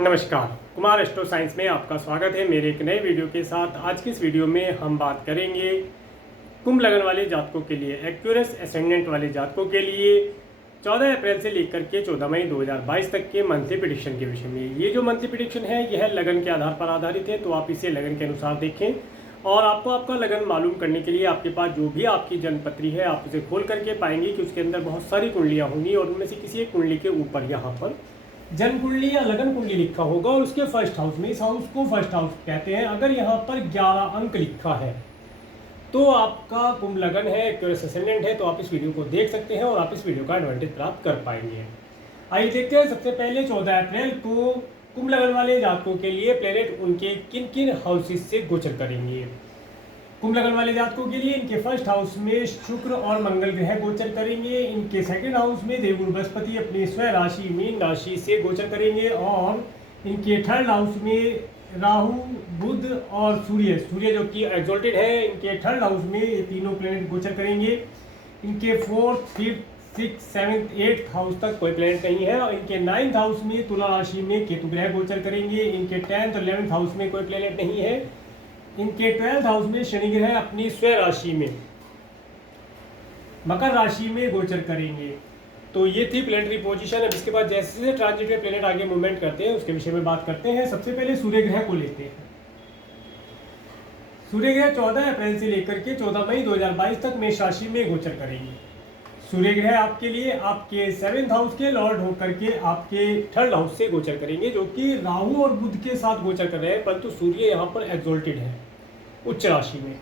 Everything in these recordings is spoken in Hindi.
नमस्कार, कुमार एस्ट्रो साइंस में आपका स्वागत है मेरे एक नए वीडियो के साथ। आज की इस वीडियो में हम बात करेंगे कुंभ लगन वाले जातकों के लिए, एक्वेरियस एसेंडेंट वाले जातकों के लिए 14 अप्रैल से लेकर के 14 मई 2022 तक के मंथली प्रेडिक्शन के विषय में। ये जो मंथली प्रेडिक्शन है यह लगन के आधार पर आधारित है, तो आप इसे लगन के अनुसार देखें। और आपको आपका लगन मालूम करने के लिए आपके पास जो भी आपकी जन्मपत्री है आप उसे खोल करके पाएंगे कि उसके अंदर बहुत सारी कुंडलियाँ होंगी और उनमें से किसी एक कुंडली के ऊपर यहाँ पर जन्म कुंडली या लगन कुंडली लिखा होगा और उसके फर्स्ट हाउस में, इस हाउस को फर्स्ट हाउस कहते हैं। अगर यहाँ पर 11 अंक लिखा है तो आपका कुंभ लगन है, एक्वेरियस एसेंडेंट है, तो आप इस वीडियो को देख सकते हैं और आप इस वीडियो का एडवांटेज प्राप्त कर पाएंगे। आइए देखते हैं सबसे पहले 14 अप्रैल को कुंभ लगन वाले जातकों के लिए प्लेनेट उनके किन किन हाउसेस से गोचर करेंगे। कुंभ लगन वाले जातकों के लिए इनके फर्स्ट हाउस में शुक्र और मंगल ग्रह गोचर करेंगे। इनके सेकंड हाउस में देवगुरु बृहस्पति अपनी स्वयं राशि मीन राशि से गोचर करेंगे। और इनके थर्ड हाउस में राहु, बुध और सूर्य जो कि एक्सॉल्टेड है, इनके थर्ड हाउस में ये तीनों प्लेनेट गोचर करेंगे। इनके fourth, fifth, six, seventh, eighth house तक कोई प्लेनेट नहीं है। और इनके नाइन्थ हाउस में तुला राशि में केतु ग्रह गोचर करेंगे। इनके 10th और 11th हाउस में कोई प्लेनेट नहीं है। इनके 12th हाउस में शनि ग्रह अपनी स्वयं राशि में मकर राशि में गोचर करेंगे। तो ये थी प्लेनेटरी पोजीशन। अब इसके बाद जैसे जैसे ट्रांजिट में प्लेनेट आगे मूवमेंट करते हैं उसके विषय में बात करते हैं। सबसे पहले सूर्य ग्रह को लेते हैं। सूर्य ग्रह 14 अप्रैल से लेकर के 14 मई 2022 तक मेष राशि में गोचर करेंगे। सूर्य ग्रह आपके लिए आपके 7th हाउस के लॉर्ड होकर के आपके थर्ड हाउस से गोचर करेंगे, जो कि राहु और बुध के साथ गोचर कर रहे हैं, परंतु सूर्य यहाँ पर एक्सॉल्टेड है उच्च राशि में।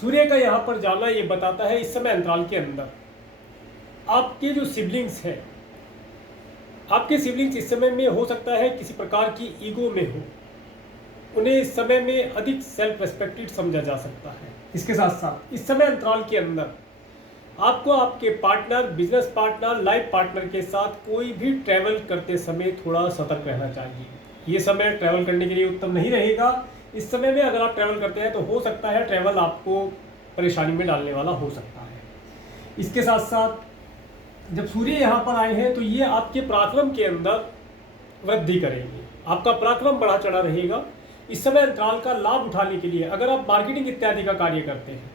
सूर्य का यहाँ पर जाना ये बताता है इस समय अंतराल के अंदर आपके जो सिबलिंग्स हैं, आपके सिबलिंग्स इस समय में हो सकता है किसी प्रकार की ईगो में हो, उन्हें इस समय में अधिक सेल्फ रेस्पेक्टेड समझा जा सकता है। इसके साथ साथ इस समय अंतराल के अंदर आपको आपके partner, business partner, life partner के साथ कोई भी ट्रैवल करते समय थोड़ा सतर्क रहना चाहिए। ये समय ट्रैवल करने के लिए उत्तम नहीं रहेगा। इस समय में अगर आप ट्रैवल करते हैं तो हो सकता है ट्रैवल आपको परेशानी में डालने वाला हो सकता है। इसके साथ साथ जब सूर्य यहाँ पर आए हैं तो ये आपके पराक्रम के अंदर वृद्धि करेंगे, आपका पराक्रम बढ़ा चढ़ा रहेगा। इस समय अंतराल का लाभ उठाने के लिए अगर आप मार्केटिंग इत्यादि का कार्य करते हैं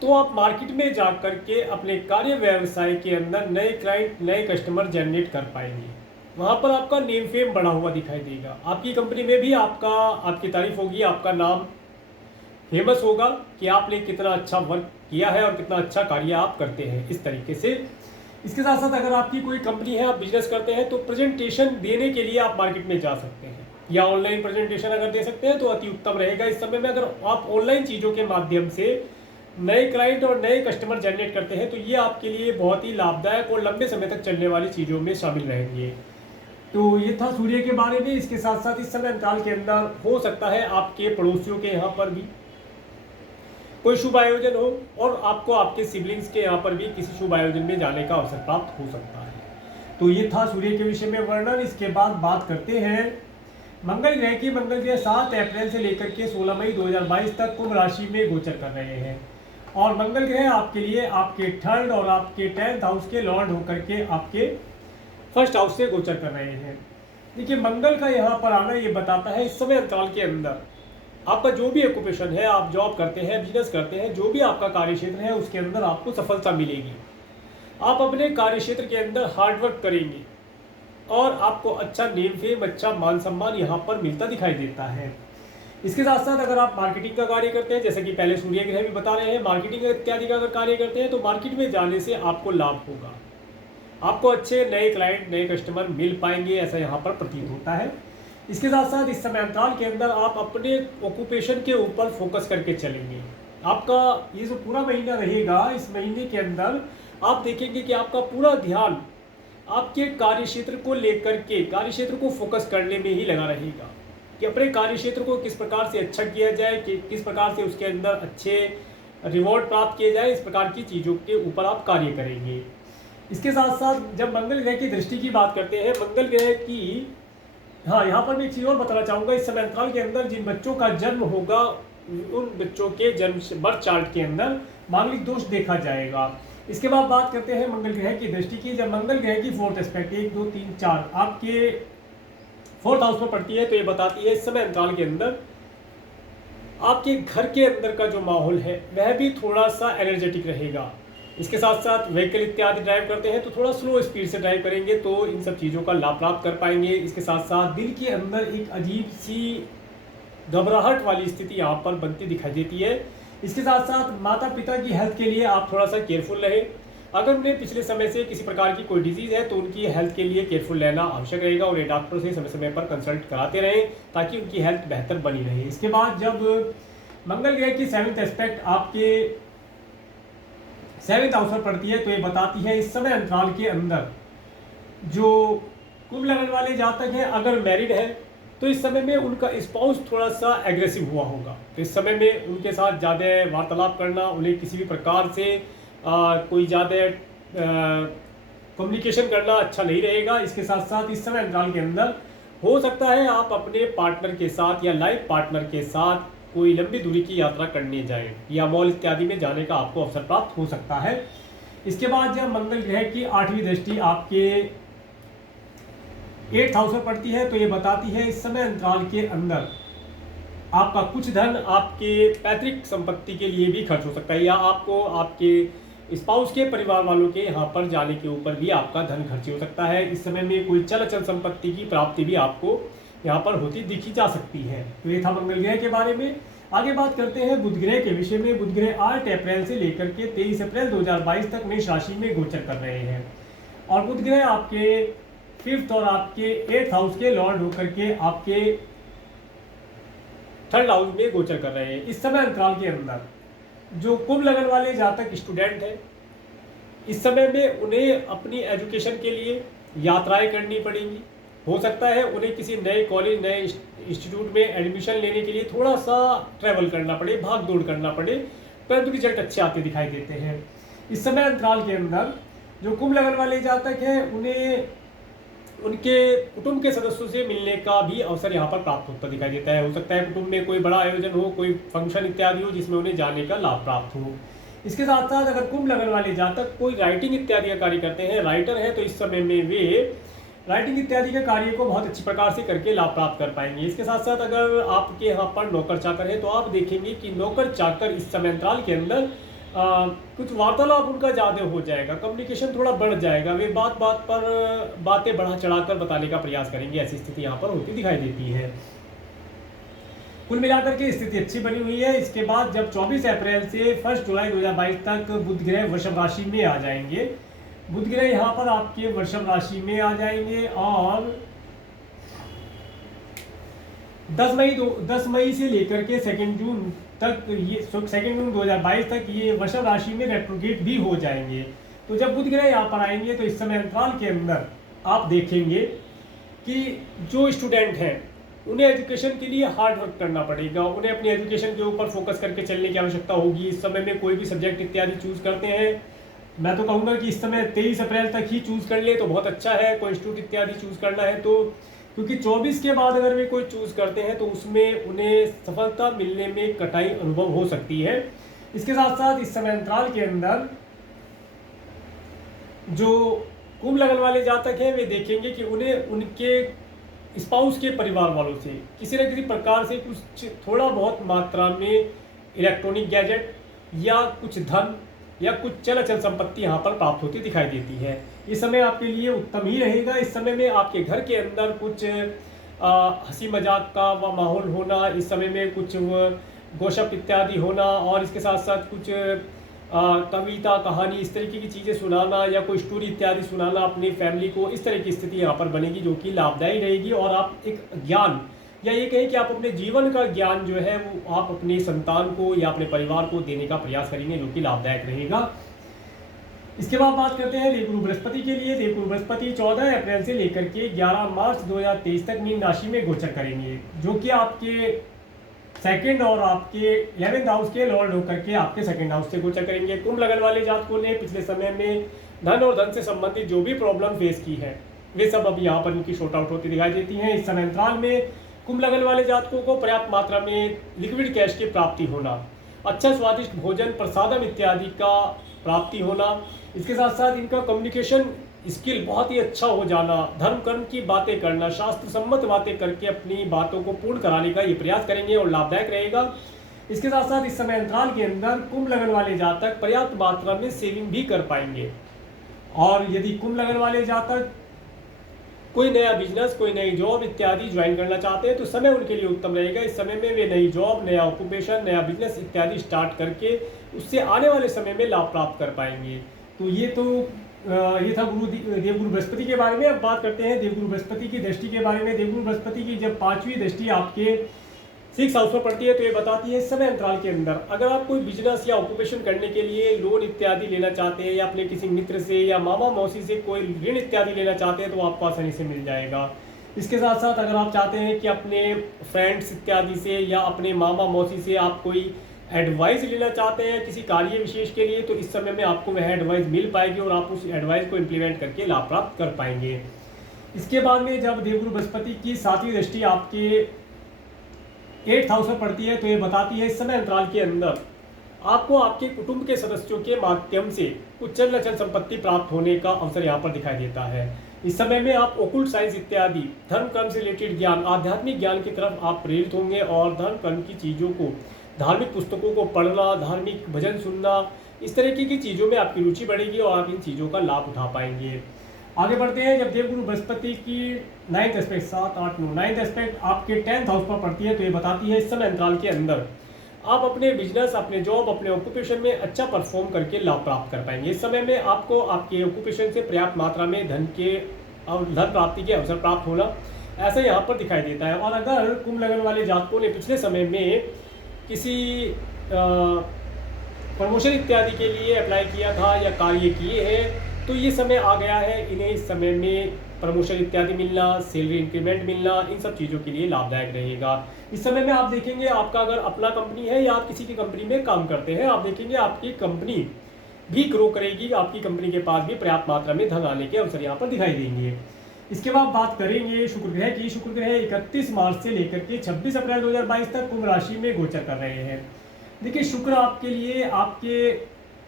तो आप मार्केट में जा करके अपने कार्य व्यवसाय के अंदर नए क्लाइंट, नए कस्टमर जनरेट कर पाएंगे। वहाँ पर आपका नेम फेम बढ़ा हुआ दिखाई देगा। आपकी कंपनी में भी आपकी तारीफ होगी, आपका नाम फेमस होगा कि आपने कितना अच्छा वर्क किया है और कितना अच्छा कार्य आप करते हैं इस तरीके से। इसके साथ साथ अगर आपकी कोई कंपनी है, आप बिजनेस करते हैं, तो प्रेजेंटेशन देने के लिए आप मार्केट में जा सकते हैं या ऑनलाइन प्रेजेंटेशन अगर दे सकते हैं तो अति उत्तम रहेगा। इस समय में अगर आप ऑनलाइन चीज़ों के माध्यम से नए क्लाइंट और नए कस्टमर जनरेट करते हैं तो ये आपके लिए बहुत ही लाभदायक और लंबे समय तक चलने वाली चीज़ों में शामिल रहेंगे। तो ये था सूर्य के बारे में। इसके साथ साथ इस समय अंतराल के अंदर हो सकता है आपके पड़ोसियों के यहाँ पर भी कोई शुभ आयोजन हो और आपको आपके सिबलिंग्स के यहाँ पर भी किसी शुभ आयोजन में जाने का अवसर प्राप्त हो सकता है। तो ये था सूर्य के विषय में वर्णन। इसके बाद बात करते हैं मंगल ग्रह की। मंगल ग्रह 7 अप्रैल से लेकर के 16 मई 2022 तक कुंभ राशि में गोचर कर रहे हैं। और मंगल ग्रह आपके लिए आपके थर्ड और आपके 10th हाउस के लॉर्ड होकर के आपके फर्स्ट हाउस से गोचर कर रहे हैं। देखिए, मंगल का यहाँ पर आना ये बताता है इस समय अंतराल के अंदर आपका जो भी ऑक्यूपेशन है, आप जॉब करते हैं, बिजनेस करते हैं, जो भी आपका कार्य क्षेत्र है उसके अंदर आपको सफलता मिलेगी। आप अपने कार्य क्षेत्र के अंदर हार्डवर्क करेंगे और आपको अच्छा नेम फेम, अच्छा मान सम्मान यहाँ पर मिलता दिखाई देता है। इसके साथ साथ अगर आप मार्केटिंग का कार्य करते हैं, जैसे कि पहले सूर्य ग्रह भी बता रहे हैं, मार्केटिंग इत्यादि का अगर कार्य करते हैं तो मार्केट में जाने से आपको लाभ होगा, आपको अच्छे नए क्लाइंट, नए कस्टमर मिल पाएंगे, ऐसा यहाँ पर प्रतीत होता है। इसके साथ साथ इस समय अंतराल के अंदर आप अपने ऑक्यूपेशन के ऊपर फोकस करके चलेंगे। आपका ये जो पूरा महीना रहेगा, इस महीने के अंदर आप देखेंगे कि आपका पूरा ध्यान आपके कार्य क्षेत्र को लेकर के, कार्य क्षेत्र को फोकस करने में ही लगा रहेगा कि अपने कार्य क्षेत्र को किस प्रकार से अच्छा किया जाए, कि किस प्रकार से उसके अंदर अच्छे रिवॉर्ड प्राप्त किए जाए। इस प्रकार की चीज़ों के ऊपर आप कार्य करेंगे। इसके साथ साथ जब मंगल ग्रह की दृष्टि की बात करते हैं, मंगल ग्रह की, हाँ, यहाँ पर मैं एक चीज़ और बताना चाहूँगा। इस समय अंतराल के अंदर जिन बच्चों का जन्म होगा उन बच्चों के जन्म बर्थ चार्ट के अंदर मांगलिक दोष देखा जाएगा। इसके बाद बात करते हैं मंगल ग्रह की दृष्टि की। जब मंगल ग्रह की 4th एस्पेक्ट 1, 2, 3, 4 आपके 4th हाउस में पड़ती है, तो ये बताती है इस समय अंतराल के अंदर आपके घर के अंदर का जो माहौल है वह भी थोड़ा सा एनर्जेटिक रहेगा। इसके साथ साथ व्हीकल इत्यादि ड्राइव करते हैं तो थोड़ा स्लो स्पीड से ड्राइव करेंगे तो इन सब चीज़ों का लाभ प्राप्त कर पाएंगे। इसके साथ साथ दिल के अंदर एक अजीब सी घबराहट वाली स्थिति यहाँ पर बनती दिखाई देती है। इसके साथ साथ माता पिता की हेल्थ के लिए आप थोड़ा सा केयरफुल रहें। अगर उन्हें पिछले समय से किसी प्रकार की कोई डिजीज़ है तो उनकी हेल्थ के लिए केयरफुल रहना आवश्यक रहेगा और ये डॉक्टर से समय समय पर कंसल्ट कराते रहें ताकि उनकी हेल्थ बेहतर बनी रहे। इसके बाद जब मंगल ग्रह की 7th एस्पेक्ट आपके 7th हाउस पर पड़ती है तो ये बताती है इस समय अंतराल के अंदर जो कुंभ लग्न वाले जातक हैं अगर मैरिड है तो इस समय में उनका स्पाउस थोड़ा सा एग्रेसिव हुआ होगा। तो इस समय में उनके साथ ज़्यादा वार्तालाप करना, उन्हें किसी भी प्रकार से कोई ज़्यादा कम्युनिकेशन करना अच्छा नहीं रहेगा। इसके साथ साथ इस समय अंतराल के अंदर हो सकता है आप अपने पार्टनर के साथ या लाइफ पार्टनर के साथ कोई लंबी दूरी की यात्रा करने जाएं या मॉल इत्यादि में जाने का आपको अवसर प्राप्त हो सकता है। इसके बाद जब मंगल ग्रह की 8वीं दृष्टि आपके 8th हाउस में पड़ती है तो ये बताती है इस समय अंतराल के अंदर आपका कुछ धन आपके पैतृक संपत्ति के लिए भी खर्च हो सकता है या आपको आपके स्पाउस के परिवार वालों के यहाँ पर जाने के ऊपर भी आपका धन खर्च हो सकता है। इस समय में कोई चल अचल संपत्ति की प्राप्ति भी आपको यहाँ पर होती दिखी जा सकती है। तो ये था मंगल ग्रह के बारे में। आगे बात करते हैं बुध ग्रह के विषय में। बुध ग्रह 8 अप्रैल से लेकर के 23 अप्रैल 2022 तक मेष राशि में गोचर कर रहे हैं और बुध ग्रह आपके 5th और आपके 8th हाउस के लॉर्ड होकर के आपके 3rd हाउस में गोचर कर रहे हैं। इस समय अंतराल के अंदर जो कुंभ लग्न वाले जातक स्टूडेंट हैं इस समय में उन्हें अपनी एजुकेशन के लिए यात्राएं करनी पड़ेंगी। हो सकता है उन्हें किसी नए कॉलेज, नए इंस्टीट्यूट में एडमिशन लेने के लिए थोड़ा सा ट्रैवल करना पड़े, भाग दौड़ करना पड़े, परंतु रिजल्ट अच्छे आते दिखाई देते हैं। इस समय अंतराल के अंदर जो कुंभ लग्न वाले जातक हैं उन्हें उनके कुटुंब के सदस्यों से मिलने का भी अवसर यहाँ पर प्राप्त होता दिखाई देता है। हो सकता है कुटुंब में कोई बड़ा आयोजन हो, कोई फंक्शन इत्यादि हो जिसमें उन्हें जाने का लाभ प्राप्त हो। इसके साथ साथ अगर कुंभ लग्न वाले जातक कोई राइटिंग इत्यादि का कार्य करते हैं, राइटर है, तो इस समय में वे राइटिंग इत्यादि के कार्य को बहुत अच्छी प्रकार से करके लाभ प्राप्त कर पाएंगे। इसके साथ साथ अगर आपके यहाँ पर नौकर चाकर है तो आप देखेंगे कि नौकर चाकर इस समय अंतराल के अंदर कुछ वार्तालाप उनका ज़्यादा हो जाएगा, कम्युनिकेशन थोड़ा बढ़ जाएगा, वे बात बात पर बातें बढ़ा चढ़ाकर बताने का प्रयास करेंगे। ऐसी स्थिति यहाँ पर होती दिखाई देती है। कुल मिलाकर के स्थिति अच्छी बनी हुई है। इसके बाद जब 24 अप्रैल से 1 जुलाई 2022 तक बुध ग्रह वृषभ राशि में आ जाएंगे। बुध ग्रह यहाँ पर आपके वृषभ राशि में आ जाएंगे और 10 मई से लेकर के 2 जून तक, ये 2 जून 2022 तक ये वृषभ राशि में रेट्रोगेट भी हो जाएंगे। तो जब बुध ग्रह यहाँ पर आएंगे तो इस समय अंतराल के अंदर आप देखेंगे कि जो स्टूडेंट हैं उन्हें एजुकेशन के लिए हार्ड वर्क करना पड़ेगा, उन्हें अपनी एजुकेशन के ऊपर फोकस करके चलने की आवश्यकता होगी। इस समय में कोई भी सब्जेक्ट इत्यादि चूज करते हैं, मैं तो कहूँगा कि इस समय 23 अप्रैल तक ही चूज कर ले तो बहुत अच्छा है। कोई इंस्टीट्यूट इत्यादि चूज करना है तो, क्योंकि 24 के बाद अगर वे कोई चूज करते हैं तो उसमें उन्हें सफलता मिलने में कठिनाई अनुभव हो सकती है। इसके साथ साथ इस समय अंतराल के अंदर जो कुंभ लग्न वाले जातक हैं वे देखेंगे कि उन्हें उनके स्पाउस के परिवार वालों से किसी न किसी प्रकार से कुछ थोड़ा बहुत मात्रा में इलेक्ट्रॉनिक गैजेट या कुछ धन या कुछ चल अचल संपत्ति यहाँ पर प्राप्त होती दिखाई देती है। इस समय आपके लिए उत्तम ही रहेगा। इस समय में आपके घर के अंदर कुछ हंसी मजाक का माहौल होना, इस समय में कुछ गॉसिप इत्यादि होना और इसके साथ साथ कुछ कविता, कहानी, इस तरीके की चीज़ें सुनाना या कोई स्टोरी इत्यादि सुनाना अपनी फैमिली को, इस तरह की स्थिति यहाँ पर बनेगी जो कि लाभदायी रहेगी। और आप एक ज्ञान या ये कहें कि आप अपने जीवन का ज्ञान जो है वो आप अपने संतान को या अपने परिवार को देने का प्रयास करेंगे जो कि लाभदायक रहेगा। इसके बाद बात करते हैं देवगुरु बृहस्पति के लिए। देवगुरु बृहस्पति 14 अप्रैल से लेकर के 11 मार्च 2023 तक मीन राशि में गोचर करेंगे, जो कि आपके 2nd और आपके 11th हाउस के लॉर्ड होकर के आपके 2nd हाउस से गोचर करेंगे। कुंभ लग्न वाले जातकों ने पिछले समय में धन और धन से संबंधित जो भी प्रॉब्लम फेस की है वे सब अब यहाँ पर इनकी शॉर्ट आउट होती दिखाई देती हैं। इस समय अंतराल में कुंभ लग्न वाले जातकों को पर्याप्त मात्रा में लिक्विड कैश की प्राप्ति होना, अच्छा स्वादिष्ट भोजन, प्रसादम इत्यादि का प्राप्ति होना, इसके साथ साथ इनका कम्युनिकेशन स्किल बहुत ही अच्छा हो जाना, धर्म कर्म की बातें करना, शास्त्र सम्मत बातें करके अपनी बातों को पूर्ण कराने का ये प्रयास करेंगे और लाभदायक रहेगा। इसके साथ साथ इस समय अंतराल के अंदर कुंभ लगन वाले जातक पर्याप्त मात्रा में सेविंग भी कर पाएंगे। और यदि कुंभ लगन वाले जातक कोई नया बिजनेस, कोई नई जॉब इत्यादि ज्वाइन करना चाहते हैं तो समय उनके लिए उत्तम रहेगा। इस समय में वे नई जॉब, नया ऑक्यूपेशन, नया बिजनेस इत्यादि स्टार्ट करके उससे आने वाले समय में लाभ प्राप्त कर पाएंगे। तो ये था देवगुरु बृहस्पति के बारे में। अब बात करते हैं देवगुरु बृहस्पति की दृष्टि के बारे में। देवगुरु बृहस्पति की जब 5वीं दृष्टि आपके 6 हाउस पर पड़ती है तो ये बताती है इस समय अंतराल के अंदर अगर आप कोई बिजनेस या ऑक्यूपेशन करने के लिए लोन इत्यादि लेना चाहते हैं या अपने किसी मित्र से या मामा मौसी से कोई ऋण इत्यादि लेना चाहते हैं तो आपको आसानी से मिल जाएगा। इसके साथ साथ अगर आप चाहते हैं कि अपने फ्रेंड्स इत्यादि से या अपने मामा मौसी से आप कोई एडवाइस लेना चाहते हैं किसी कार्य विशेष के लिए तो इस समय में आपको वह एडवाइस मिल पाएगी और आप उस एडवाइस को इम्प्लीमेंट करके लाभ प्राप्त कर पाएंगे। इसके बाद में जब देवगुरु बृहस्पति की 7वीं दृष्टि आपके 8th हाउस में पड़ती है तो ये बताती है इस समय अंतराल के अंदर आपको आपके कुटुंब के सदस्यों के माध्यम से कुछ चल अचल संपत्ति प्राप्त होने का अवसर यहाँ पर दिखाई देता है। इस समय में आप ओकुल्ट साइंस इत्यादि धर्म कर्म से रिलेटेड ज्ञान, आध्यात्मिक ज्ञान की तरफ आप प्रेरित होंगे और धर्म कर्म की चीज़ों को, धार्मिक पुस्तकों को पढ़ना, धार्मिक भजन सुनना, इस तरीके की चीज़ों में आपकी रुचि बढ़ेगी और आप इन चीज़ों का लाभ उठा पाएंगे। आगे बढ़ते हैं। जब देवगुरु बृहस्पति की 9th एस्पेक्ट 7, 8, 9 9th एस्पेक्ट आपके 10th हाउस पर पड़ती है तो ये बताती है इस समय अंतराल के अंदर आप अपने बिजनेस, अपने जॉब, अपने ऑक्यूपेशन में अच्छा परफॉर्म करके लाभ प्राप्त कर पाएंगे। इस समय में आपको आपके ऑक्यूपेशन से पर्याप्त मात्रा में धन प्राप्ति के अवसर प्राप्त होना ऐसा यहाँ पर दिखाई देता है। और अगर कुंभ लगन वाले जातकों ने पिछले समय में किसी प्रमोशन इत्यादि के लिए अप्लाई किया था या कार्य किए हैं तो ये समय आ गया है इन्हें इस समय में प्रमोशन इत्यादि मिलना, सैलरी इंक्रीमेंट मिलना, इन सब चीज़ों के लिए लाभदायक रहेगा। इस समय में आप देखेंगे आपका अगर अपना कंपनी है या आप किसी की कंपनी में काम करते हैं, आप देखेंगे आपकी कंपनी भी ग्रो करेगी, आपकी कंपनी के पास भी पर्याप्त मात्रा में धन आने के अवसर यहाँ पर दिखाई देंगे। इसके बाद बात करेंगे शुक्र ग्रह की। शुक्र ग्रह 31 मार्च से लेकर के 26 अप्रैल 2022 तक कुंभ राशि में गोचर कर रहे हैं। देखिए शुक्र आपके लिए आपके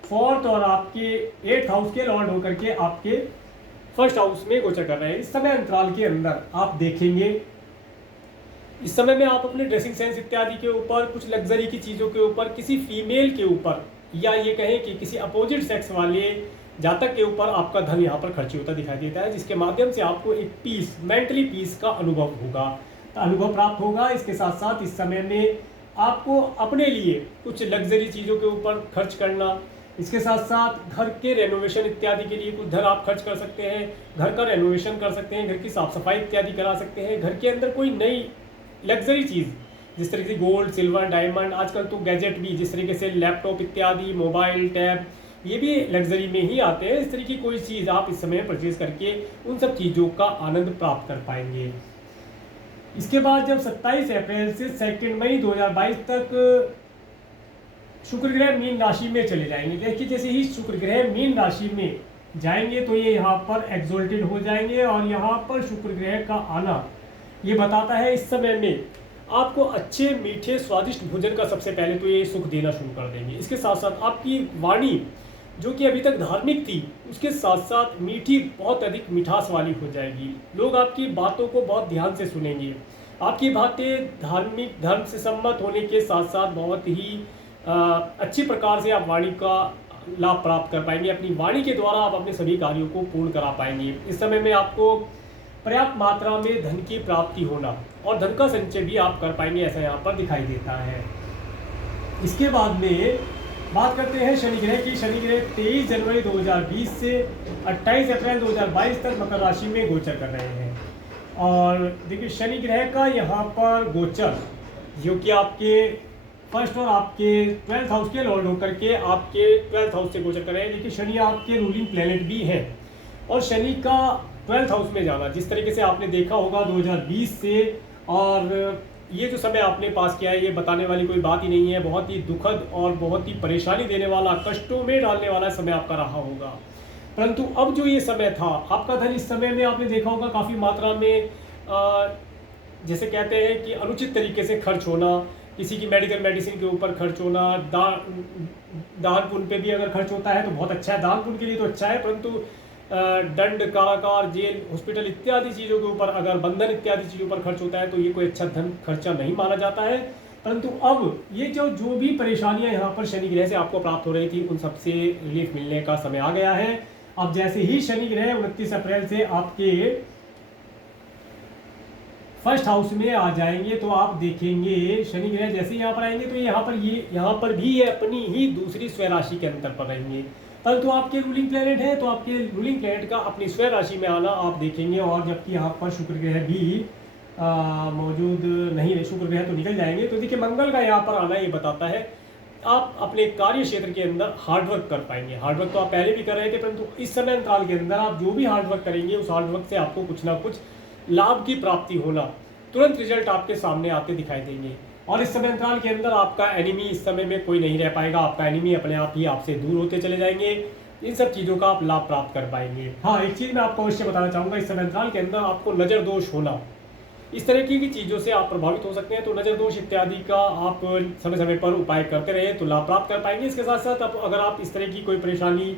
4th और आपके 8th हाउस के लॉर्ड होकर के आपके 1st हाउस में गोचर कर रहे हैं। इस समय अंतराल के अंदर आप देखेंगे इस समय में आप अपने ड्रेसिंग सेंस इत्यादि के ऊपर, कुछ लग्जरी की चीज़ों के ऊपर, किसी फीमेल के ऊपर या ये कहें कि किसी अपोजिट सेक्स वाले जातक के ऊपर आपका धन यहाँ पर खर्ची होता दिखाई देता है, जिसके माध्यम से आपको एक पीस, मेंटली पीस का अनुभव प्राप्त होगा। इसके साथ साथ इस समय में आपको अपने लिए कुछ लग्जरी चीज़ों के ऊपर खर्च करना, इसके साथ साथ घर के रेनोवेशन इत्यादि के लिए कुछ धन आप खर्च कर सकते हैं, घर का रेनोवेशन कर सकते हैं, घर की साफ सफाई इत्यादि करा सकते हैं, घर के अंदर कोई नई लग्जरी चीज़ जिस तरीके से गोल्ड, सिल्वर, डायमंड, आजकल तो गैजेट भी जिस तरीके से लैपटॉप इत्यादि, मोबाइल, टैब, ये भी लग्जरी में ही आते हैं। इस तरीके की कोई चीज़ आप इस समय परचेज करके उन सब चीज़ों का आनंद प्राप्त कर पाएंगे। इसके बाद जब 27 अप्रैल से 2 मई 2022 तक शुक्र ग्रह मीन राशि में चले जाएंगे। देखिए जैसे ही शुक्र ग्रह मीन राशि में जाएंगे तो ये यहाँ पर एक्सोल्टेड हो जाएंगे और यहाँ पर शुक्र ग्रह का आना ये बताता है इस समय में आपको अच्छे, मीठे, स्वादिष्ट भोजन का सबसे पहले तो ये सुख देना शुरू कर देंगे। इसके साथ साथ आपकी वाणी जो कि अभी तक धार्मिक थी उसके साथ साथ मीठी, बहुत अधिक मिठास वाली हो जाएगी। लोग आपकी बातों को बहुत ध्यान से सुनेंगे। आपकी बातें धार्मिक, धर्म से सम्मत होने के साथ साथ बहुत ही अच्छी प्रकार से आप वाणी का लाभ प्राप्त कर पाएंगे। अपनी वाणी के द्वारा आप अपने सभी कार्यों को पूर्ण करा पाएंगे। इस समय में आपको पर्याप्त मात्रा में धन की प्राप्ति होना और धन का संचय भी आप कर पाएंगे, ऐसा यहाँ पर दिखाई देता है। इसके बाद में बात करते हैं शनि ग्रह की। शनि ग्रह 23 जनवरी 2020 से 28 अप्रैल 2022 तक मकर राशि में गोचर कर रहे हैं। और देखिए शनि ग्रह का यहाँ पर गोचर जो कि आपके 1st और आपके 12th हाउस के लॉर्ड होकर के आपके 12th हाउस से गोचर कर रहे हैं। देखिए शनि आपके रूलिंग प्लेनेट भी है और शनि का 12th हाउस में जाना जिस तरीके से आपने देखा होगा 2020 से, और ये जो समय आपने पास किया है ये बताने वाली कोई बात ही नहीं है। बहुत ही दुखद और बहुत ही परेशानी देने वाला, कष्टों में डालने वाला समय आपका रहा होगा। परंतु अब जो ये समय था आपका धन इस समय में आपने देखा होगा काफ़ी मात्रा में जैसे कहते हैं कि अनुचित तरीके से खर्च होना, किसी की मेडिकल मेडिसिन के ऊपर खर्च होना, दान पुण्य पे भी अगर खर्च होता है तो बहुत अच्छा है, दान पुण्य के लिए तो अच्छा है, परंतु दंड, कारागार, जेल, हॉस्पिटल इत्यादि चीज़ों के ऊपर, अगर बंधन इत्यादि चीज़ों पर खर्च होता है तो ये कोई अच्छा धन खर्चा नहीं माना जाता है। परंतु अब ये जो भी परेशानियां यहाँ पर शनि ग्रह से आपको प्राप्त हो रही थी, उन सबसे रिलीफ मिलने का समय आ गया है। अब जैसे ही शनि ग्रह 29 अप्रैल से आपके फर्स्ट हाउस में आ जाएंगे तो आप देखेंगे शनि ग्रह जैसे यहाँ पर आएंगे तो यहाँ पर भी ये अपनी ही दूसरी स्वय राशि के अंतर पर रहेंगे। परंतु आपके रूलिंग प्लेनेट है तो आपके रूलिंग प्लेनेट का अपनी स्वय राशि में आना आप देखेंगे। और जबकि यहाँ पर शुक्र ग्रह भी मौजूद नहीं है, शुक्र ग्रह तो निकल जाएंगे। तो देखिए मंगल का यहाँ पर आना ये बताता है आप अपने कार्य क्षेत्र के अंदर हार्डवर्क कर पाएंगे। हार्डवर्क तो आप पहले भी कर रहे थे, परंतु इस समय अंतराल के अंदर आप जो भी हार्डवर्क करेंगे उस हार्डवर्क से आपको कुछ ना कुछ लाभ की प्राप्ति होना, तुरंत रिजल्ट आपके सामने आते दिखाई देंगे। और इस समय अंतराल के अंदर आपका एनिमी इस समय में कोई नहीं रह पाएगा। आपका एनिमी अपने आप ही आपसे दूर होते चले जाएंगे। इन सब चीज़ों का आप लाभ प्राप्त कर पाएंगे। हाँ, एक चीज़ मैं आपको अवश्य बताना चाहूँगा, इस समय अंतराल के अंदर आपको नज़र दोष होना, इस तरह की चीज़ों से आप प्रभावित हो सकते हैं। तो नज़र दोष इत्यादि का आप समय समय पर उपाय करते रहे तो लाभ प्राप्त कर पाएंगे। इसके साथ साथ अब अगर आप इस तरह की कोई परेशानी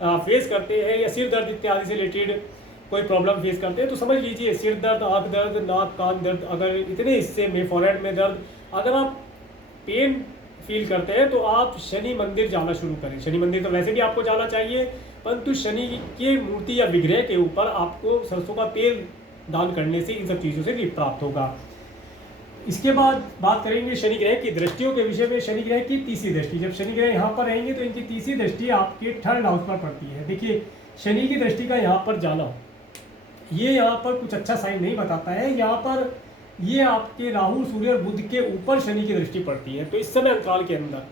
फेस करते हैं या सिर दर्द इत्यादि से रिलेटेड कोई प्रॉब्लम फेस करते हैं तो समझ लीजिए सिर दर्द, आँख दर्द, नाक कान दर्द, अगर इतने हिस्से में फॉरहेड में दर्द, अगर आप पेन फील करते हैं तो आप शनि मंदिर जाना शुरू करें। शनि मंदिर तो वैसे भी आपको जाना चाहिए, परंतु शनि के मूर्ति या विग्रह के ऊपर आपको सरसों का तेल दान करने से इन सब चीज़ों से लाभ प्राप्त होगा। इसके बाद बात करेंगे शनि ग्रह की दृष्टियों के विषय में। शनि ग्रह की तीसरी दृष्टि, जब शनि ग्रह यहाँ पर रहेंगे तो इनकी तीसरी दृष्टि आपके थर्ड हाउस पर पड़ती है। देखिए शनि की दृष्टि का यहाँ पर जाना ये यहाँ पर कुछ अच्छा साइन नहीं बताता है। यहाँ पर ये आपके राहु, सूर्य और बुध के ऊपर शनि की दृष्टि पड़ती है। तो इस समय अंतराल के अंदर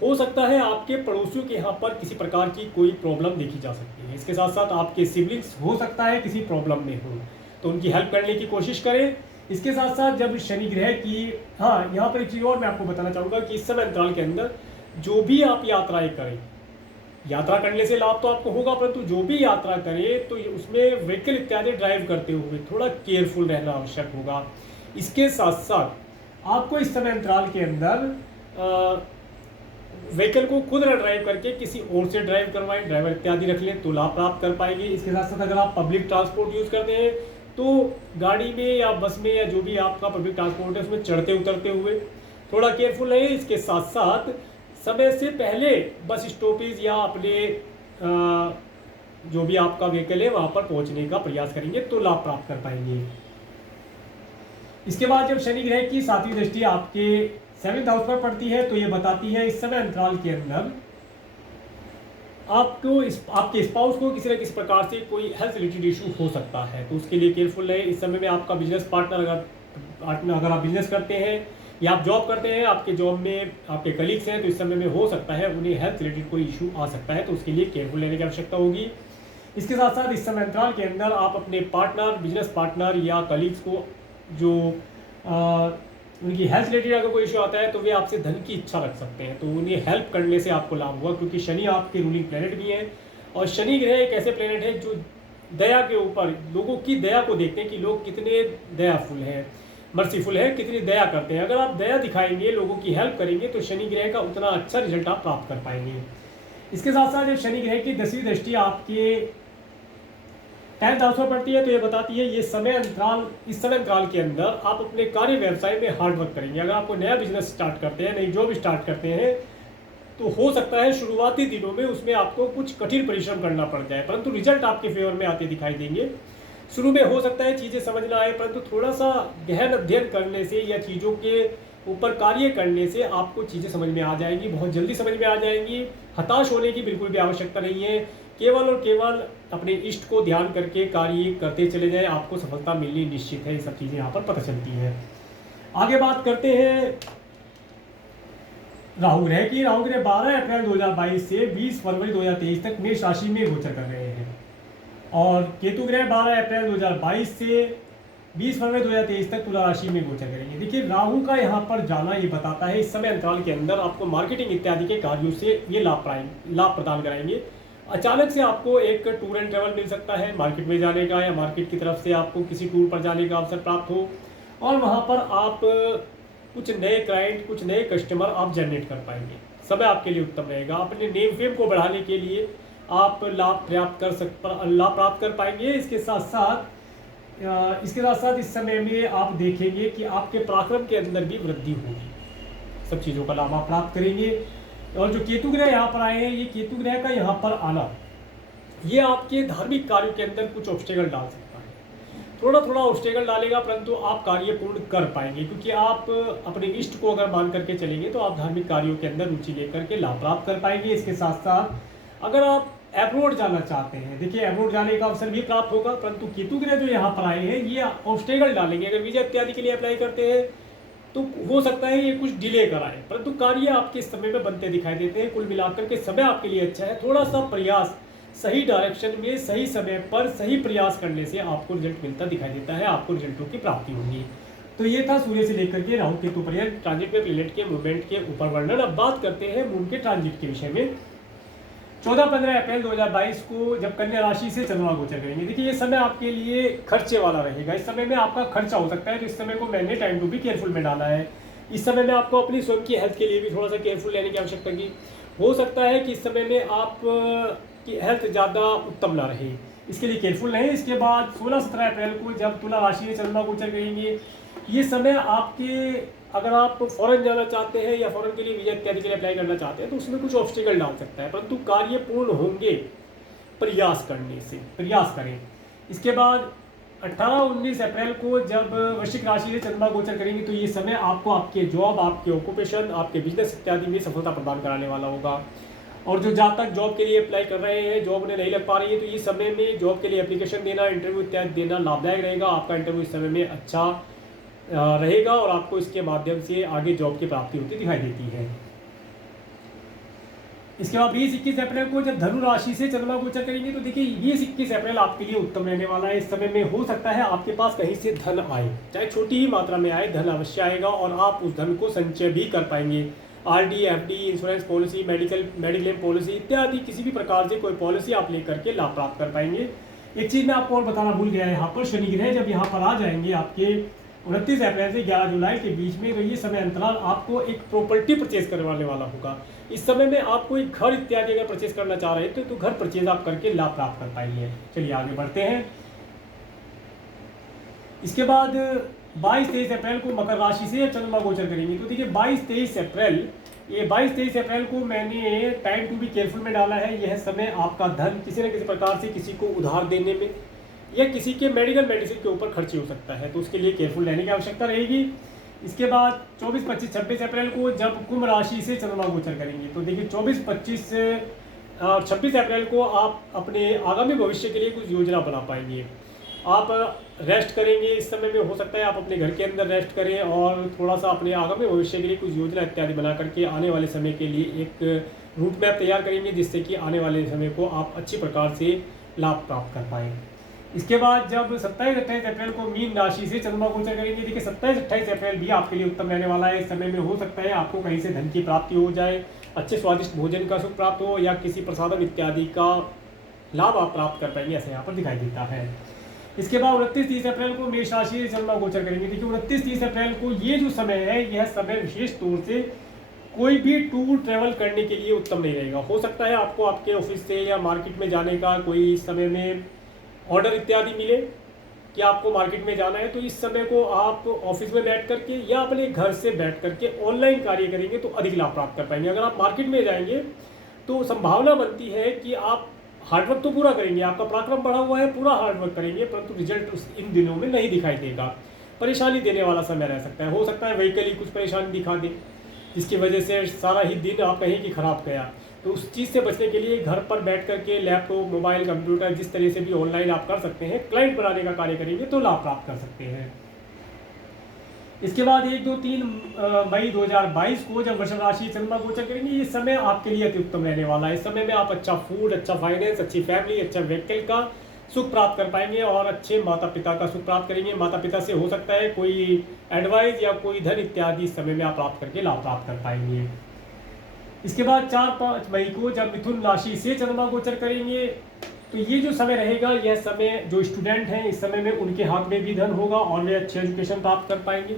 हो सकता है आपके पड़ोसियों के यहाँ पर किसी प्रकार की कोई प्रॉब्लम देखी जा सकती है। इसके साथ साथ आपके सिबलिंग्स हो सकता है किसी प्रॉब्लम में हो, तो उनकी हेल्प करने की कोशिश करें। इसके साथ साथ जब शनि ग्रह की, हाँ यहाँ पर एक चीज़ और मैं आपको बताना चाहूँगा कि इस समय अंतराल के अंदर जो भी आप यात्राएं करें, यात्रा करने से लाभ तो आपको होगा, परंतु जो भी यात्रा करें तो उसमें व्हीकल इत्यादि ड्राइव करते हुए थोड़ा केयरफुल रहना आवश्यक होगा। इसके साथ साथ आपको इस समय अंतराल के अंदर व्हीकल को खुद न ड्राइव करके किसी और से ड्राइव करवाएं, ड्राइवर इत्यादि रख लें तो लाभ प्राप्त कर पाएंगे। इसके साथ साथ अगर आप पब्लिक ट्रांसपोर्ट यूज़ करते हैं तो गाड़ी में या बस में या जो भी आपका पब्लिक ट्रांसपोर्ट है उसमें चढ़ते उतरते हुए थोड़ा केयरफुल रहें। इसके साथ साथ समय से पहले बस स्टॉपेज या अपने जो भी आपका व्हीकल है वहाँ पर पहुँचने का प्रयास करेंगे तो लाभ प्राप्त कर पाएंगे। इसके बाद जब शनि ग्रह की सातवीं दृष्टि आपके 7th हाउस पर पड़ती है तो ये बताती है इस समय अंतराल के अंदर आपको आपके स्पाउस को किसी न किसी प्रकार से कोई हेल्थ रिलेटेड इशू हो सकता है, तो उसके लिए केयरफुल रहे। इस समय में आपका बिजनेस पार्टनर अगर आप बिजनेस करते हैं या आप जॉब करते हैं, आपके जॉब में आपके कलीग्स हैं, तो इस समय में हो सकता है उन्हें हेल्थ रिलेटेड कोई इशू आ सकता है, तो उसके लिए केयरफुल रहने की आवश्यकता होगी। इसके साथ साथ इस समय अंतराल के अंदर आप अपने पार्टनर, बिजनेस पार्टनर या कलीग्स को जो उनकी हेल्थ रिलेटेड अगर कोई इशू आता है तो वे आपसे धन की इच्छा रख सकते हैं, तो उन्हें हेल्प करने से आपको लाभ हुआ, क्योंकि शनि आपके रूलिंग प्लेनेट भी हैं। और शनि ग्रह एक ऐसे प्लेनेट है जो दया के ऊपर, लोगों की दया को देखते हैं कि लोग कितने दयाफुल हैं, मर्सीफुल है, कितनी दया करते हैं। अगर आप दया दिखाएंगे, लोगों की हेल्प करेंगे तो शनि ग्रह का उतना अच्छा रिजल्ट आप प्राप्त कर पाएंगे। इसके साथ साथ जब शनि ग्रह की 10वीं दृष्टि आपके 10th हाउस में पड़ती है तो ये बताती है इस समय अंतराल के अंदर आप अपने कार्य व्यवसाय में हार्ड वर्क करेंगे। अगर आपको नया बिजनेस स्टार्ट करते हैं, नई जॉब स्टार्ट करते हैं, तो हो सकता है शुरुआती दिनों में उसमें आपको कुछ कठिन परिश्रम करना पड़ जाए, परंतु रिजल्ट आपके फेवर में आते दिखाई देंगे। शुरू में हो सकता है चीज़ें समझ ना आए, परंतु थोड़ा सा गहन अध्ययन करने से या चीज़ों के ऊपर कार्य करने से आपको चीज़ें समझ में आ जाएंगी, बहुत जल्दी समझ में आ जाएंगी। हताश होने की बिल्कुल भी आवश्यकता नहीं है, केवल और केवल अपने इष्ट को ध्यान करके कार्य करते चले जाएं, आपको सफलता मिलनी निश्चित है। ये सब चीज़ें यहाँ पर पता चलती हैं। आगे बात करते हैं राहु ग्रह की। राहु ग्रह 12 अप्रैल 2022 से 20 फरवरी 2023 तक मेष राशि में गोचर कर रहे हैं, और केतु ग्रह 12 अप्रैल 2022 से 20 फरवरी 2023 तक तुला राशि में गोचर करेंगे। देखिए राहु का यहाँ पर जाना ये बताता है इस समय अंतराल के अंदर आपको मार्केटिंग इत्यादि के कार्यों से ये लाभ प्रदान कराएंगे। अचानक से आपको एक टूर एंड ट्रैवल मिल सकता है, मार्केट में जाने का, या मार्केट की तरफ से आपको किसी टूर पर जाने का अवसर प्राप्त हो, और वहाँ पर आप कुछ नए क्लाइंट, कुछ नए कस्टमर आप जनरेट कर पाएंगे। समय आपके लिए उत्तम रहेगा। अपने नेम फेम को बढ़ाने के लिए आप लाभ प्राप्त कर पाएंगे। इसके साथ साथ इस समय में आप देखेंगे कि आपके पराक्रम के अंदर भी वृद्धि होगी, सब चीज़ों का लाभ आप प्राप्त करेंगे। और जो केतु ग्रह यहाँ पर आए हैं, ये केतु ग्रह का यहाँ पर आना, ये आपके धार्मिक कार्यों के अंदर कुछ ऑब्स्टेकल डाल सकता है, थोड़ा थोड़ा ऑब्स्टेकल डालेगा, परंतु आप कार्य पूर्ण कर पाएंगे, क्योंकि आप अपने इष्ट को अगर मान करके चलेंगे तो आप धार्मिक कार्यों के अंदर रुचि लेकर के लाभ प्राप्त कर पाएंगे। इसके साथ साथ अगर आप एब्रोड जाना चाहते हैं, देखिए एब्रोड जाने का अवसर भी प्राप्त होगा, परंतु केतु ग्रह जो यहाँ पर आए हैं ये ऑब्स्टेकल डालेंगे। अगर वीजा इत्यादि के लिए अप्लाई करते हैं तो हो सकता है ये कुछ डिले कराए, परंतु कार्य आपके इस समय में बनते दिखाई देते हैं। कुल मिलाकर के समय आपके लिए अच्छा है। थोड़ा सा प्रयास सही डायरेक्शन में सही समय पर सही प्रयास करने से आपको रिजल्ट मिलता दिखाई देता है, आपको रिजल्टों की प्राप्ति होगी। तो ये था सूर्य से लेकर के राहु केतु पर्यंत ट्रांजिट में प्लेनेट के मूवमेंट के ऊपर वर्णन। अब बात करते हैं मून के ट्रांजिट के विषय में। 14-15 अप्रैल 2022 को जब कन्या राशि से चंद्रमा गोचर करेंगे, देखिए ये समय आपके लिए खर्चे वाला रहेगा। इस समय में आपका खर्चा हो सकता है, तो इस समय को मैंने टाइम टू बी केयरफुल में डाला है। इस समय में आपको अपनी स्वयं की हेल्थ के लिए भी थोड़ा सा केयरफुल रहने की आवश्यकता की हो सकता है कि इस समय में आप की हेल्थ ज़्यादा उत्तम ना रहे, इसके लिए केयरफुल रहें। इसके बाद 16-17 अप्रैल को जब तुला राशि में चंद्रमा गोचर करेंगे, ये समय आपके, अगर आप फॉरेन जाना चाहते हैं या फॉरेन के लिए वीजा इत्यादि के लिए अप्लाई करना चाहते हैं तो उसमें कुछ ऑब्स्टिकल डाल सकता है, परंतु कार्य पूर्ण होंगे प्रयास करने से, प्रयास करें। इसके बाद 18-19 अप्रैल को जब वृश्चिक राशि से चंद्रमा गोचर करेंगे तो ये समय आपको आपके जॉब, आपके ऑक्यूपेशन, आपके बिजनेस इत्यादि में सफलता प्रदान कराने वाला होगा। और जो जातक जॉब के लिए अप्लाई कर रहे हैं, जॉब उन्हें नहीं लग पा रही है, तो ये समय में जॉब के लिए एप्लीकेशन देना, इंटरव्यू इत्यादि देना लाभदायक रहेगा। आपका इंटरव्यू इस समय में अच्छा रहेगा और आपको इसके माध्यम से आगे जॉब की प्राप्ति होती दिखाई देती है। इसके बाद 20-21 अप्रैल को जब धनु राशि से चंद्रमा गोचर करेंगे तो देखिए 20-21 अप्रैल आपके लिए उत्तम रहने वाला है। इस समय में हो सकता है आपके पास कहीं से धन आए, चाहे छोटी ही मात्रा में आए, धन अवश्य आएगा और आप उस धन को संचय भी कर पाएंगे। RD, FD, insurance policy, mediclaim policy इत्यादि किसी भी प्रकार से कोई पॉलिसी आप लेकर के लाभ प्राप्त कर पाएंगे। एक चीज़ मैं आपको और बताना भूल गया है, यहाँ पर शनि ग्रह जब यहाँ पर आ जाएंगे आपके 29 अप्रैल से 11 जुलाई के बीच में, तो ये समय अंतराल आपको एक प्रॉपर्टी परचेज करवाने वाला होगा। इस समय में आपको एक घर इत्यादि अगर परचेज करना चाह रहे हैं तो घर परचेज आप करके लाभ प्राप्त कर पाएंगे। चलिए आगे बढ़ते हैं। इसके बाद 22-23 अप्रैल को मकर राशि से चंद्रमा गोचर करेंगे, तो देखिए 22-23 अप्रैल को मैंने टाइम टू बी केयरफुल में डाला है। यह समय आपका धन किसी न किसी प्रकार से किसी को उधार देने में या किसी के मेडिकल मेडिसिन के ऊपर खर्च हो सकता है, तो उसके लिए केयरफुल रहने की आवश्यकता रहेगी। इसके बाद 24, 25, 26 अप्रैल को जब कुंभ राशि से चंद्रमा गोचर करेंगे, तो देखिए 24, 25 और 26 अप्रैल को आप अपने आगामी भविष्य के लिए कुछ योजना बना पाएंगे। आप रेस्ट करेंगे, इस समय में हो सकता है आप अपने घर के अंदर रेस्ट करें और थोड़ा सा अपने आगामी भविष्य के लिए कुछ योजना इत्यादि बना करके आने वाले समय के लिए एक रूट मैप तैयार करेंगे, जिससे कि आने वाले समय को आप अच्छी प्रकार से लाभ प्राप्त कर पाएँ। इसके बाद जब 27-28 अप्रैल को मीन राशि से चंद्रमा गोचर करेंगे, देखिए 27-28 अप्रैल भी आपके लिए उत्तम रहने वाला है। इस समय में हो सकता है आपको कहीं से धन की प्राप्ति हो जाए, अच्छे स्वादिष्ट भोजन का सुख प्राप्त हो या किसी प्रसादन इत्यादि का लाभ आप प्राप्त कर पाएंगे, ऐसा यहाँ पर दिखाई देता है। इसके बाद 29-30 अप्रैल को मेष राशि से चंद्रमा गोचर करेंगे, देखिए 29-30 अप्रैल को ये जो समय है, यह समय विशेष तौर से कोई भी टूर ट्रैवल करने के लिए उत्तम नहीं रहेगा। हो सकता है आपको आपके ऑफिस से या मार्केट में जाने का कोई इस समय में ऑर्डर इत्यादि मिले कि आपको मार्केट में जाना है, तो इस समय को आप ऑफिस में बैठ करके या अपने घर से बैठ करके ऑनलाइन कार्य करेंगे तो अधिक लाभ प्राप्त कर पाएंगे। अगर आप मार्केट में जाएंगे तो संभावना बनती है कि आप हार्डवर्क तो पूरा करेंगे, आपका पराक्रम बढ़ा हुआ है, पूरा हार्डवर्क करेंगे, परंतु रिजल्ट इन दिनों में नहीं दिखाई देगा। परेशानी देने वाला समय रह सकता है। हो सकता है व्हीकल ही कुछ परेशानी दिखा दे, जिसकी वजह से सारा ही दिन आप कहीं की खराब गया। तो उस चीज़ से बचने के लिए घर पर बैठ करके लैपटॉप, मोबाइल, कंप्यूटर, जिस तरह से भी ऑनलाइन आप कर सकते हैं, क्लाइंट बनाने का कार्य करेंगे तो लाभ प्राप्त कर सकते हैं। इसके बाद 1, 2, 3 मई 2022 को जब वृषभ राशि चंद्रमा गोचर करेंगे, ये समय आपके लिए अति उत्तम रहने वाला है। इस समय में आप अच्छा फूड, अच्छा फाइनेंस, अच्छी फैमिली, अच्छा व्हीकल का सुख प्राप्त कर पाएंगे और अच्छे माता पिता का सुख प्राप्त करेंगे। माता पिता से हो सकता है कोई एडवाइस या कोई धन इत्यादि इस समय में आप प्राप्त करके लाभ प्राप्त कर पाएंगे। इसके बाद 4-5 मई को जब मिथुन राशि से चंद्रमा गोचर करेंगे, तो ये जो समय रहेगा, यह समय जो स्टूडेंट हैं इस समय में उनके हाथ में भी धन होगा और वे अच्छे एजुकेशन प्राप्त कर पाएंगे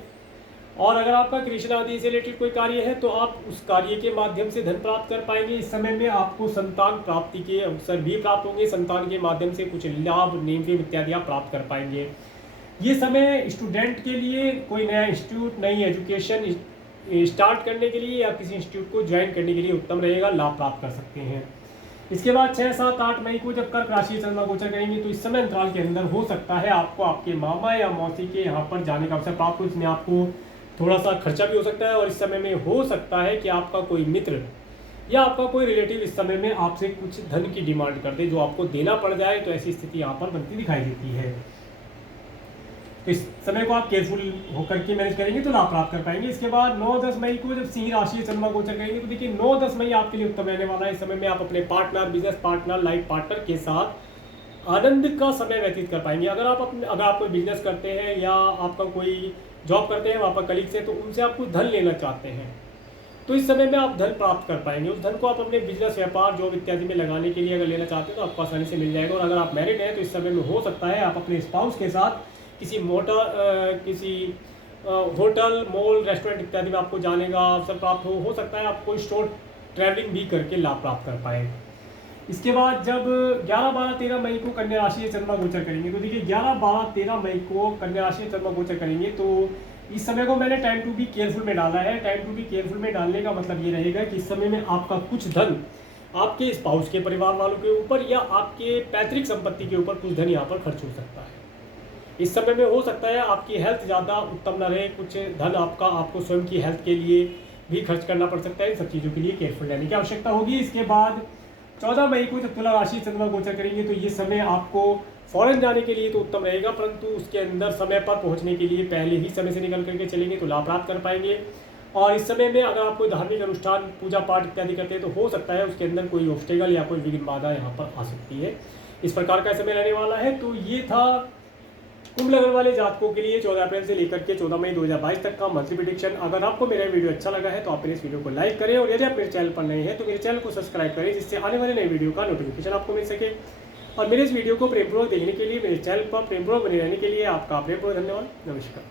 और अगर आपका कृष्ण आदि से रिलेटेड कोई कार्य है तो आप उस कार्य के माध्यम से धन प्राप्त कर पाएंगे। इस समय में आपको संतान प्राप्ति के अवसर भी प्राप्त होंगे, संतान के माध्यम से कुछ लाभ, नेम फेम इत्यादि आप प्राप्त कर पाएंगे। ये समय स्टूडेंट के लिए कोई नया इंस्टीट्यूट, नई एजुकेशन स्टार्ट करने के लिए या किसी इंस्टीट्यूट को ज्वाइन करने के लिए उत्तम रहेगा, लाभ प्राप्त कर सकते हैं। इसके बाद 6, 7, 8 मई को जब कर्क राशि चंद्रमा गोचर करेंगे तो इस समय अंतराल के अंदर हो सकता है आपको आपके मामा या मौसी के यहाँ पर जाने का अवसर प्राप्त हो, जिसमें आपको थोड़ा सा खर्चा भी हो सकता है। और इस समय में हो सकता है कि आपका कोई मित्र या आपका कोई रिलेटिव इस समय में आपसे कुछ धन की डिमांड कर दे जो आपको देना पड़ जाए, तो ऐसी स्थिति यहाँ पर बनती दिखाई देती है। तो इस समय को आप केयरफुल होकर के मैनेज करेंगे तो लाभ प्राप्त कर पाएंगे। इसके बाद 9-10 मई को जब सिंह राशि चंद्रमा गोचर करेंगे तो देखिए 9-10 मई आपके लिए उत्तम रहने वाला है। इस समय में आप अपने partner, business partner, life partner के साथ आनंद का समय व्यतीत कर पाएंगे। अगर आप कोई बिजनेस करते हैं या आपका कोई जॉब करते हैं वहाँ पर कलीग से, तो उनसे आप कुछ धन लेना चाहते हैं तो इस समय में आप धन प्राप्त कर पाएंगे। उस धन को आप अपने बिजनेस, व्यापार, जॉब इत्यादि में लगाने के लिए अगर लेना चाहते हैं तो आपको आसानी से मिल जाएगा। और अगर आप मैरिड हैं तो इस समय में हो सकता है आप अपने स्पाउस के साथ किसी होटल, मॉल, रेस्टोरेंट इत्यादि में आपको जाने का अवसर प्राप्त हो सकता है आप कोई शॉर्ट ट्रैवलिंग भी करके लाभ प्राप्त कर पाए। इसके बाद जब 11, 12, 13 मई को कन्या राशि से चंद्रमा गोचर करेंगे तो देखिए 11, 12, 13 मई को कन्या राशि से चंद्रमा गोचर करेंगे तो इस समय को मैंने टाइम टू बी केयरफुल में डाला है। टाइम टू बी केयरफुल में डालने का मतलब ये रहेगा कि इस समय में आपका कुछ धन आपके स्पाउस के परिवार वालों के ऊपर या आपके पैतृक संपत्ति के ऊपर कुछ धन यहाँ पर खर्च हो सकता है। इस समय में हो सकता है आपकी हेल्थ ज़्यादा उत्तम न रहे, कुछ धन आपको स्वयं की हेल्थ के लिए भी खर्च करना पड़ सकता है। इन सब चीज़ों के लिए केयरफुल रहने की आवश्यकता होगी। इसके बाद 14 मई को जब तुला राशि चंद्रमा गोचर करेंगे तो ये समय आपको फॉरेन जाने के लिए तो उत्तम रहेगा, परंतु उसके अंदर समय पर पहुंचने के लिए पहले ही समय से निकल करके चलेंगे तो लाभ प्राप्त कर पाएंगे। और इस समय में अगर आप कोई धार्मिक अनुष्ठान, पूजा पाठ इत्यादि करते हैं तो हो सकता है उसके अंदर कोई ऑब्स्टेकल या कोई विघ्न बाधा यहाँ पर आ सकती है। इस प्रकार का समय रहने वाला है। तो ये था कुंभ लग्न वाले जातकों के लिए 14 अप्रैल से लेकर के 14 मई 2022 तक का मंथली प्रेडिक्शन। अगर आपको मेरा वीडियो अच्छा लगा है तो आप मेरे इस वीडियो को लाइक करें और यदि आप मेरे चैनल पर नए हैं तो मेरे चैनल को सब्सक्राइब करें, जिससे आने वाले नए वीडियो का नोटिफिकेशन आपको मिल सके। और मेरे इस वीडियो को प्रेमपूर्वक देखने के लिए, मेरे चैनल पर प्रेमपूर्वक बने रहने के लिए आपका प्रेमपूर्वक धन्यवाद। नमस्कार।